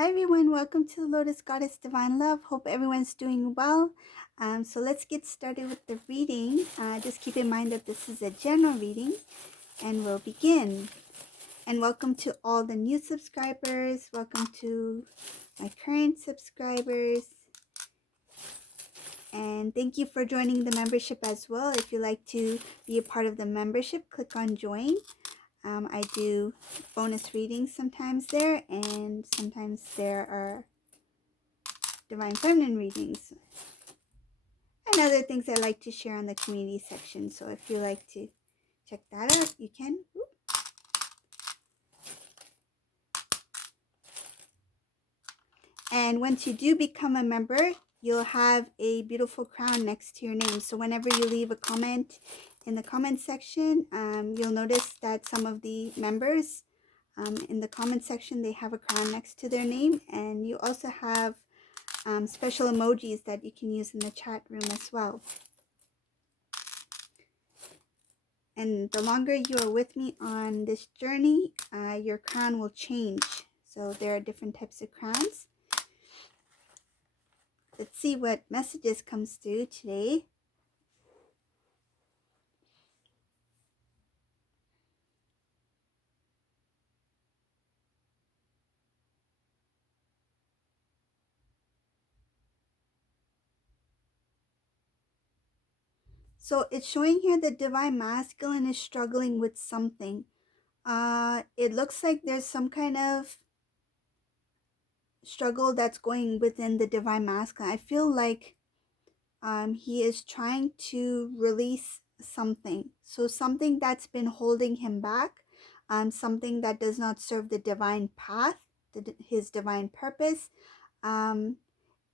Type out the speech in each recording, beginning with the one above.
Hi everyone, welcome to the Lotus Goddess Divine Love. Hope everyone's doing well. So let's get started with the reading. Just keep in mind that this is a general reading and we'll begin. And welcome to all the new subscribers. Welcome to my current subscribers. And thank you for joining the membership as well. If you'd like to be a part of the membership, click on join. I do bonus readings sometimes there, and sometimes there are Divine Feminine readings and other things I like to share on the community section. So if you like to check that out, you can. And once you do become a member, you'll have a beautiful crown next to your name. So whenever you leave a comment in the comment section, you'll notice that some of the members in the comment section, they have a crown next to their name. And you also have special emojis that you can use in the chat room as well. And the longer you are with me on this journey, your crown will change. So there are different types of crowns. Let's see what messages comes through today. So it's showing here the Divine Masculine is struggling with something. It looks like there's some kind of struggle that's going within the Divine Masculine. I feel like he is trying to release something. So something that's been holding him back, something that does not serve the divine path, his divine purpose.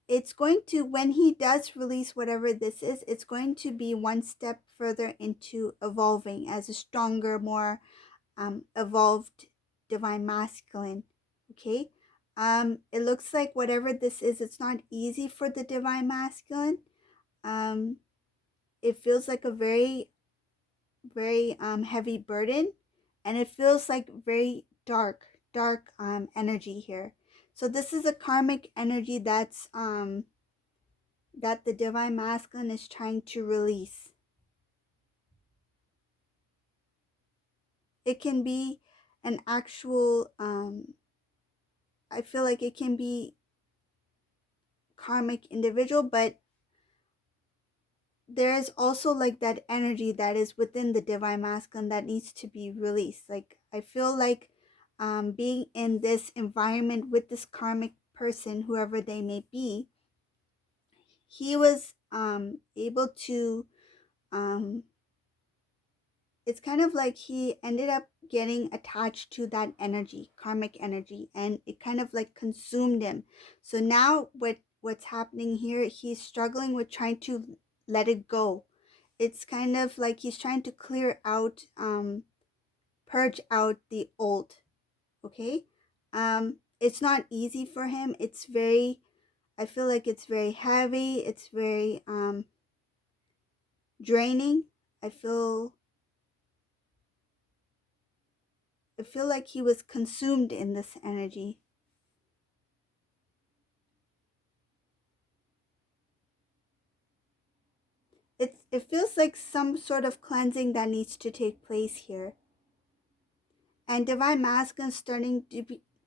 It's going to, when he does release whatever this is, it's going to be one step further into evolving as a stronger, more evolved divine masculine. Okay. It looks like whatever this is, it's not easy for the divine masculine. It feels like a very heavy burden, and it feels like very dark energy here. So this is a karmic energy that's that the divine masculine is trying to release. It can be an actual I feel like it can be karmic individual, but there is also like that energy that is within the divine masculine that needs to be released. Like I feel like being in this environment with this karmic person, whoever they may be, he was able to it's kind of like he ended up getting attached to that energy, karmic energy, and it kind of like consumed him. So now what's happening here, he's struggling with trying to let it go. It's kind of like he's trying to clear out, purge out the old. Okay. It's not easy for him. It's very, I feel like it's very heavy. It's very draining. I feel like he was consumed in this energy. It feels like some sort of cleansing that needs to take place here. And divine masculine is starting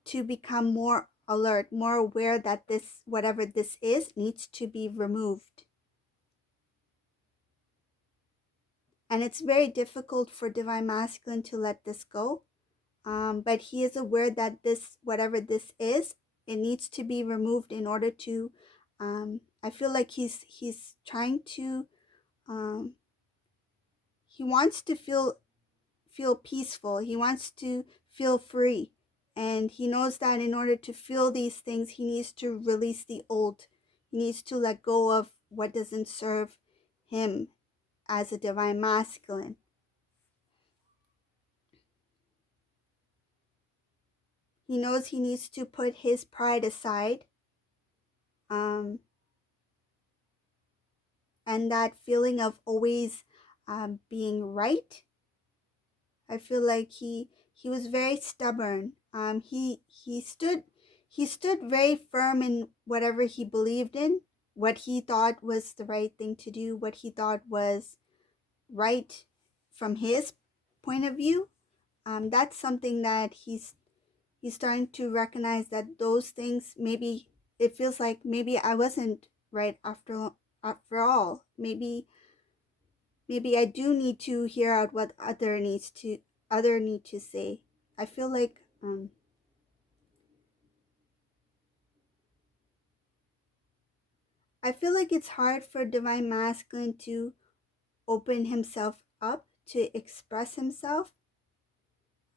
to become more alert, more aware that this, whatever this is, needs to be removed. And it's very difficult for divine masculine to let this go. But he is aware that this, whatever this is, it needs to be removed in order to, I feel like he's trying to, he wants to feel peaceful. He wants to feel free. And he knows that in order to feel these things, he needs to release the old. He needs to let go of what doesn't serve him as a divine masculine. He knows he needs to put his pride aside. And that feeling of always being right. I feel like he was very stubborn. He stood he stood very firm in whatever he believed in, what he thought was the right thing to do, what he thought was right from his point of view. That's something that he's starting to recognize, that those things, maybe it feels like maybe I wasn't right after all. Maybe I do need to hear out what other need to say. I feel like it's hard for divine masculine to open himself up to express himself.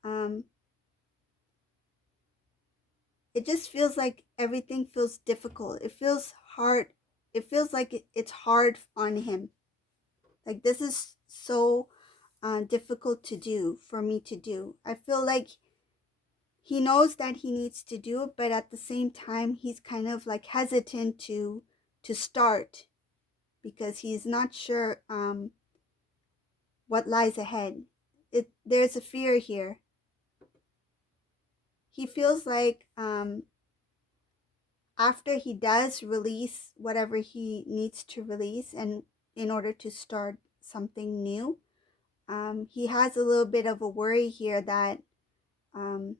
Um, it just feels like everything feels difficult. It feels hard. It feels like it's hard on him. Like this is so difficult to do for me to do. I feel like he knows that he needs to do it, but at the same time, he's kind of like hesitant to start because he's not sure what lies ahead. There's a fear here. He feels like after he does release whatever he needs to release, and in order to start something new, he has a little bit of a worry here that um,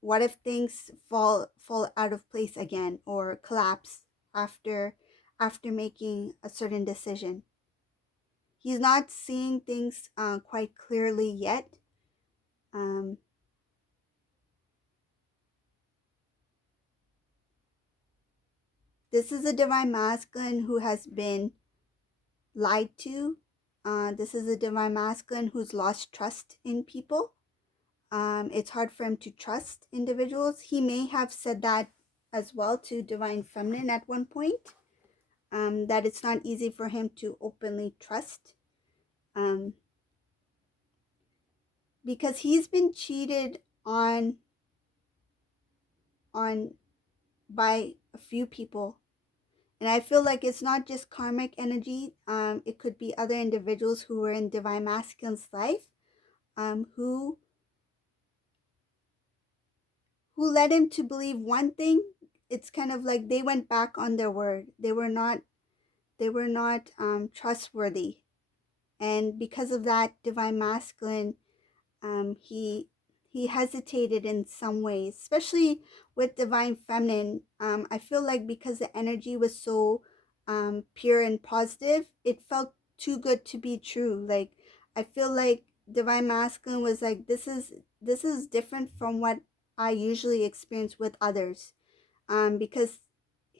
what if things fall out of place again or collapse after making a certain decision. He's not seeing things quite clearly yet. Um, this is a divine masculine who has been lied to. This is a divine masculine who's lost trust in people. It's hard for him to trust individuals. He may have said that as well to divine feminine at one point, that it's not easy for him to openly trust, um, because he's been cheated on by a few people. And I feel like it's not just karmic energy. It could be other individuals who were in divine masculine's life, who led him to believe one thing. It's kind of like they went back on their word. They were not trustworthy, and because of that, divine masculine, he hesitated in some ways, especially with divine feminine. I feel like because the energy was so pure and positive, it felt too good to be true. Like I feel like divine masculine was like, this is different from what I usually experience with others, because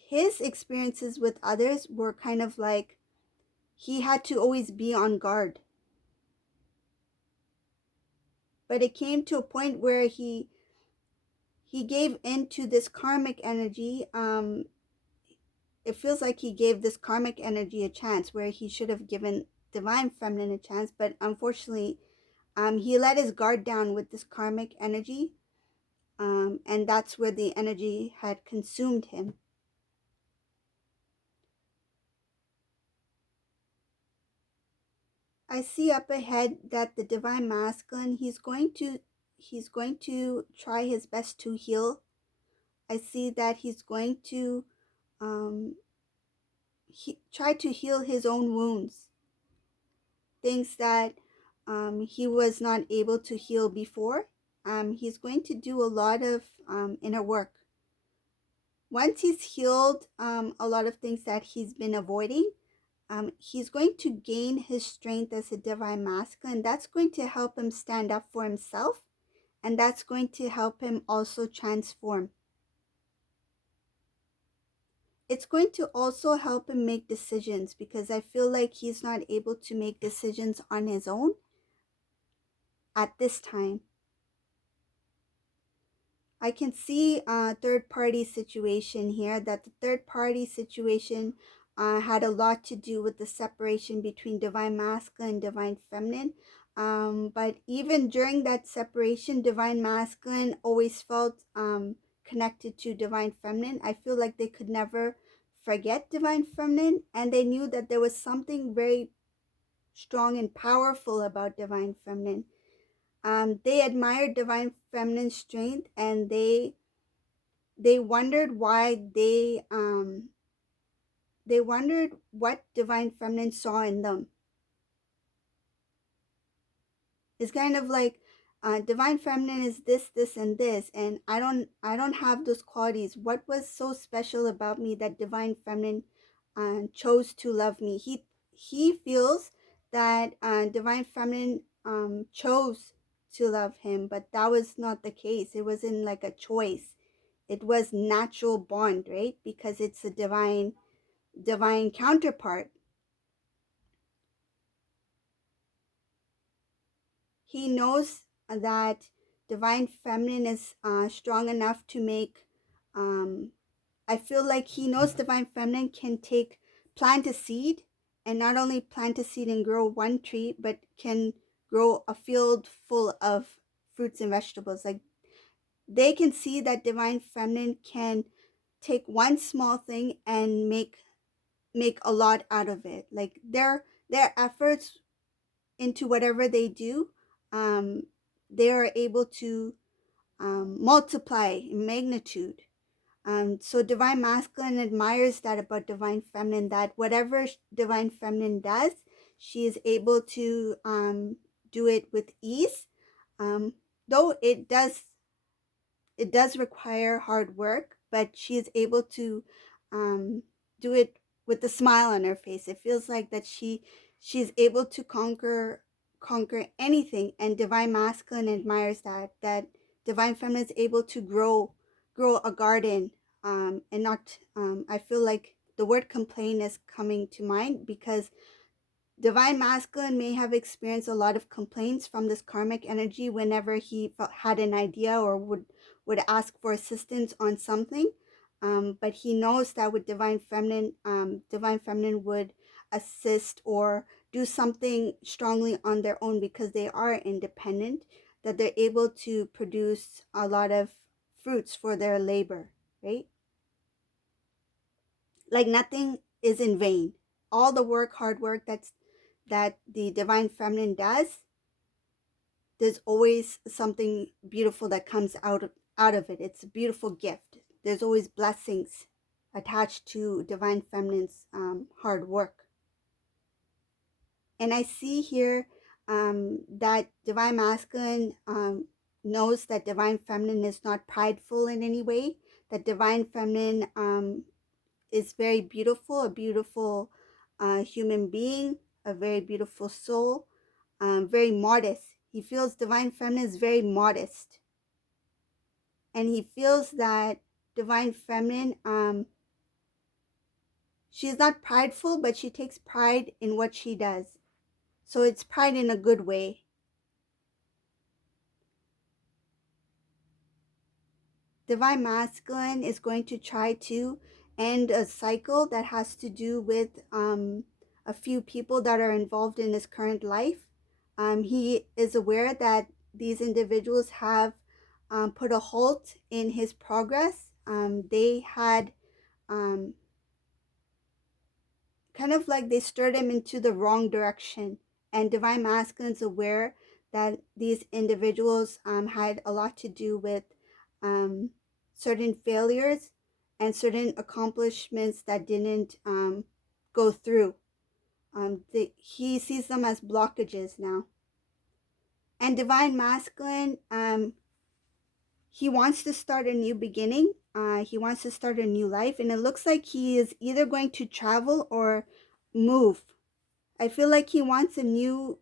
his experiences with others were kind of like he had to always be on guard. But it came to a point where he gave into this karmic energy. It feels like he gave this karmic energy a chance where he should have given divine feminine a chance, but unfortunately, he let his guard down with this karmic energy, and that's where the energy had consumed him. I see up ahead that the divine masculine, he's going to try his best to heal. I see that he's going to um, try to heal his own wounds, things that he was not able to heal before. He's going to do a lot of inner work. Once he's healed a lot of things that he's been avoiding, he's going to gain his strength as a divine masculine. That's going to help him stand up for himself, and that's going to help him also transform. It's going to also help him make decisions, because I feel like he's not able to make decisions on his own at this time. I can see a third party situation here, that the third party situation had a lot to do with the separation between divine masculine and divine feminine. But even during that separation, divine masculine always felt connected to divine feminine. I feel like they could never forget divine feminine, and they knew that there was something very strong and powerful about divine feminine. They admired divine feminine strength, and they wondered why they wondered what divine feminine saw in them. It's kind of like divine feminine is this and this, and I don't have those qualities. What was so special about me that divine feminine chose to love me? He feels that divine feminine chose to love him, but that was not the case. It wasn't like a choice. It was natural bond, right? Because it's a divine counterpart. He knows that divine feminine is strong enough to make um, I feel like he knows divine feminine can plant a seed, and not only plant a seed and grow one tree, but can grow a field full of fruits and vegetables. Like, they can see that divine feminine can take one small thing and make a lot out of it. Like, their efforts into whatever they do, um, they are able to multiply in magnitude. So divine masculine admires that about divine feminine, that whatever divine feminine does, she is able to do it with ease. Um, though it does require hard work, but she is able to um, do it with a smile on her face. It feels like that she's able to conquer anything, and divine masculine admires that divine feminine is able to grow a garden, and not. I feel like the word complain is coming to mind because divine masculine may have experienced a lot of complaints from this karmic energy whenever he had an idea or would ask for assistance on something. But he knows that with divine feminine would assist or do something strongly on their own because they are independent, that they're able to produce a lot of fruits for their labor, right? Like, nothing is in vain. All the hard work that the divine feminine does, there's always something beautiful that comes out of it. It's a beautiful gift. There's always blessings attached to divine feminine's hard work. And I see here that divine masculine knows that divine feminine is not prideful in any way. That divine feminine is very beautiful, a beautiful human being, a very beautiful soul, very modest. He feels divine feminine is very modest. And he feels that divine feminine, she's not prideful, but she takes pride in what she does. So it's pride in a good way. Divine masculine is going to try to end a cycle that has to do with a few people that are involved in his current life. He is aware that these individuals have put a halt in his progress. They had um, kind of like they stirred him into the wrong direction. And divine masculine is aware that these individuals had a lot to do with um, certain failures and certain accomplishments that didn't go through. He sees them as blockages now. And divine masculine, he wants to start a new beginning. He wants to start a new life, and it looks like he is either going to travel or move. I feel like he wants a new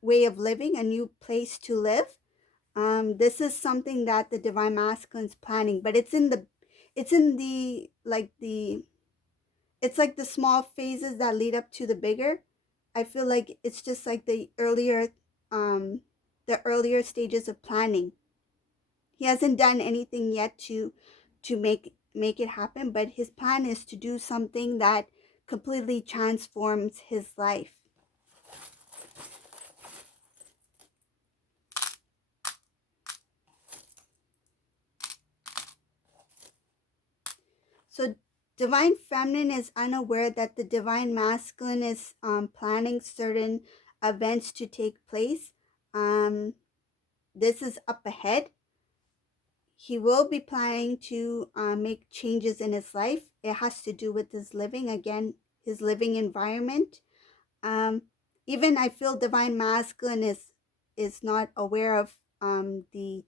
way of living, a new place to live. This is something that the divine masculine is planning, but it's in it's like the small phases that lead up to the bigger. I feel like it's just like um, the earlier stages of planning. He hasn't done anything yet to make it happen, but his plan is to do something that completely transforms his life. So divine feminine is unaware that the divine masculine is planning certain events to take place. This is up ahead. he will be planning to make changes in his life. It has to do with his living, again, his living environment. Um, Even I feel divine masculine is not aware of the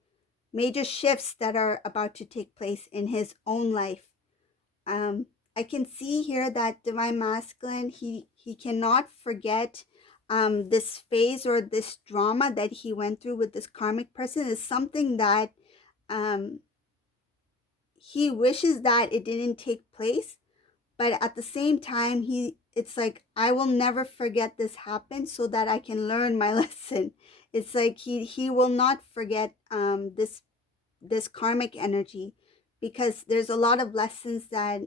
major shifts that are about to take place in his own life. um, I can see here that divine masculine, he cannot forget this phase or this drama that he went through with this karmic person. Is something that um, he wishes that it didn't take place, but at the same time, it's like, I will never forget this happened so that I can learn my lesson. It's like he will not forget this karmic energy, because there's a lot of lessons that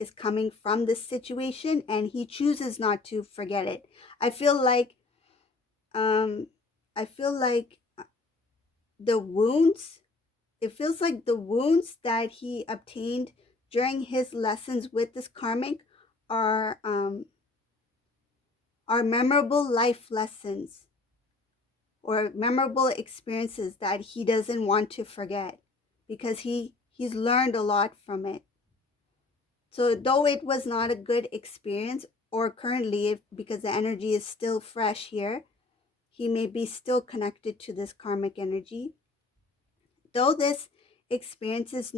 is coming from this situation, and he chooses not to forget it. I feel like um I feel like the wounds it feels like the wounds that he obtained during his lessons with this karmic are um are memorable life lessons or memorable experiences that he doesn't want to forget, because he's learned a lot from it. So though it was not a good experience, or currently, because the energy is still fresh here, he may be still connected to this karmic energy. Though this experience is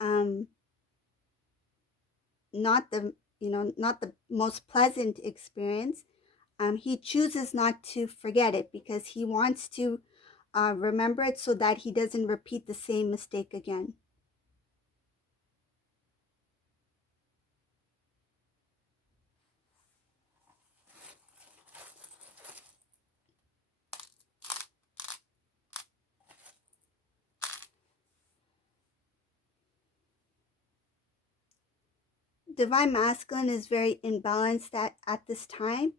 um not the not the most pleasant experience, he chooses not to forget it, because he wants to remember it so that he doesn't repeat the same mistake again. Divine masculine is very imbalanced at this time.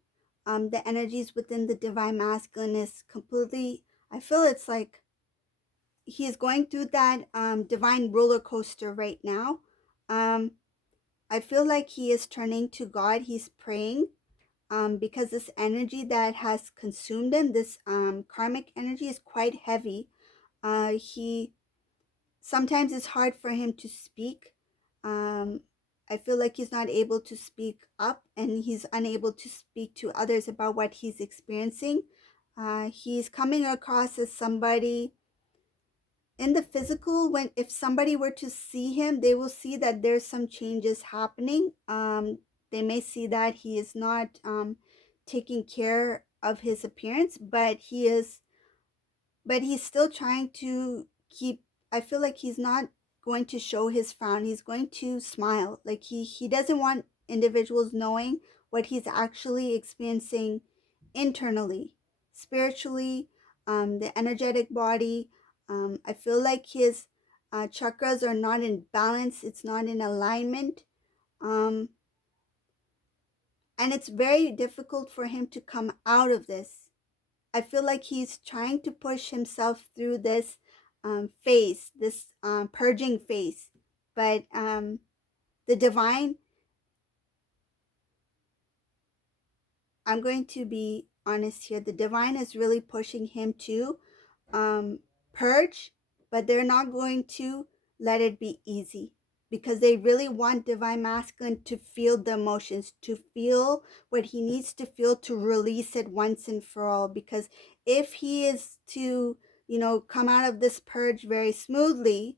The energies within the divine masculine is completely, I feel it's like he's going through that divine roller coaster right now. Um, I feel like he is turning to God. He's praying because this energy that has consumed him, this karmic energy, is quite heavy. He Sometimes it's hard for him to speak. Um, I feel like he's not able to speak up, and he's unable to speak to others about what he's experiencing. He's coming across as somebody in the physical. When if somebody were to see him, they will see that there's some changes happening. They may see that he is not taking care of his appearance, but he's still trying to keep. I feel like he's not going to show his frown. He's going to smile. Like he doesn't want individuals knowing what he's actually experiencing internally, spiritually, the energetic body. I feel like his chakras are not in balance. It's not in alignment. um, and it's very difficult for him to come out of this. I feel like he's trying to push himself through this phase, this purging phase. But the divine, I'm going to be honest here, the divine is really pushing him to um, purge, but they're not going to let it be easy, because they really want divine masculine to feel the emotions, to feel what he needs to feel, to release it once and for all. Because if he is to, come out of this purge very smoothly,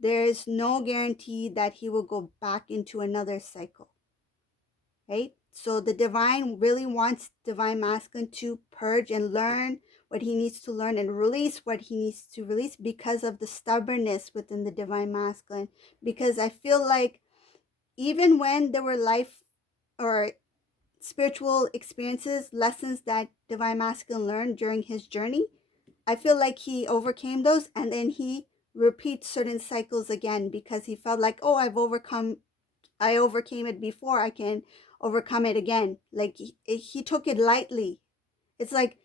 there is no guarantee that he will go back into another cycle, right? So the divine really wants divine masculine to purge and learn what he needs to learn, and release what he needs to release, because of the stubbornness within the divine masculine. Because I feel like even when there were life or spiritual experiences, lessons that divine masculine learned during his journey, I feel like he overcame those, and then he repeats certain cycles again, because he felt like, oh, I overcame it before, I can overcome it again. Like he took it lightly. It's like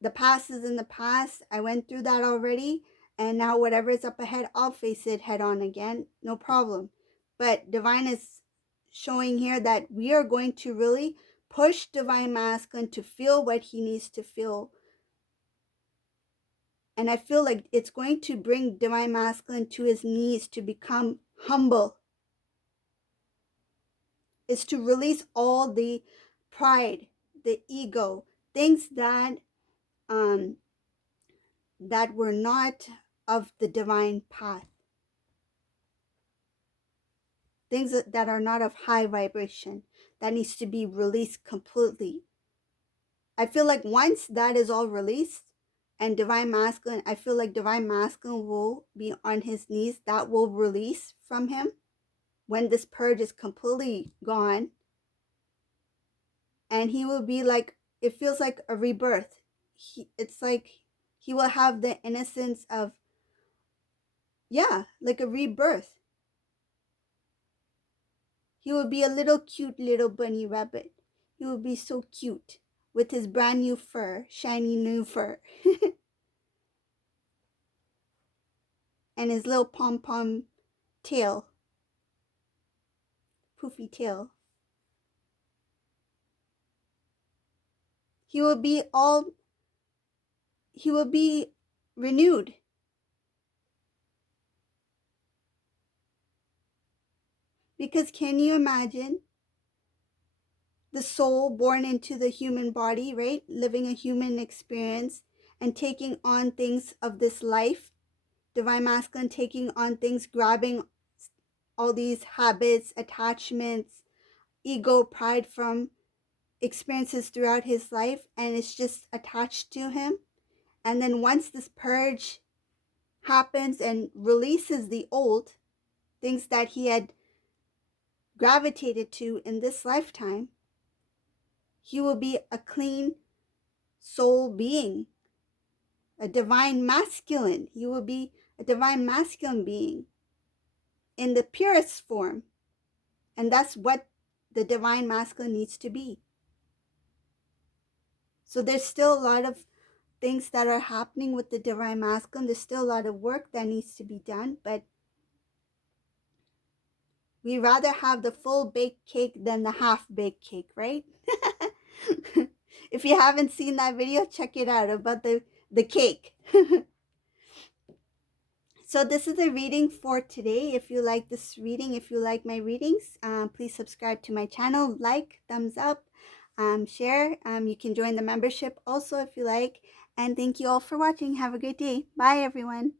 the past is in the past. I went through that already. And now whatever is up ahead, I'll face it head on again. No problem. But Divine is showing here that we are going to really push Divine Masculine to feel what he needs to feel. And I feel like it's going to bring divine masculine to his knees to become humble. Is to release all the pride, the ego, things um that were not of the divine path, things that are not of high vibration, that needs to be released completely. I feel like once that is all released and divine masculine, I feel like divine masculine will be on his knees. That will release from him when this purge is completely gone. And he will be like, it feels like a rebirth. It's like he will have the innocence of, yeah, like a rebirth. He will be a little cute little bunny rabbit. He will be so cute with his brand new fur, shiny new fur, and his little pom-pom tail, poofy tail. He will be renewed. Because can you imagine the soul born into the human body, right? Living a human experience and taking on things of this life, divine masculine taking on things, grabbing all these habits, attachments, ego, pride from experiences throughout his life, and it's just attached to him. And then once this purge happens and releases the old things that he had gravitated to in this lifetime, he will be a clean soul being, a divine masculine. He will be a divine masculine being in the purest form. And that's what the divine masculine needs to be. So there's still a lot of things that are happening with the divine masculine. There's still a lot of work that needs to be done, but we rather have the full baked cake than the half baked cake, right? If you haven't seen that video, check it out about the cake. So this is the reading for today. If you like this reading, if you like my readings, please subscribe to my channel, like, thumbs up, share. You can join the membership also if you like. And thank you all for watching. Have a great day. Bye, everyone.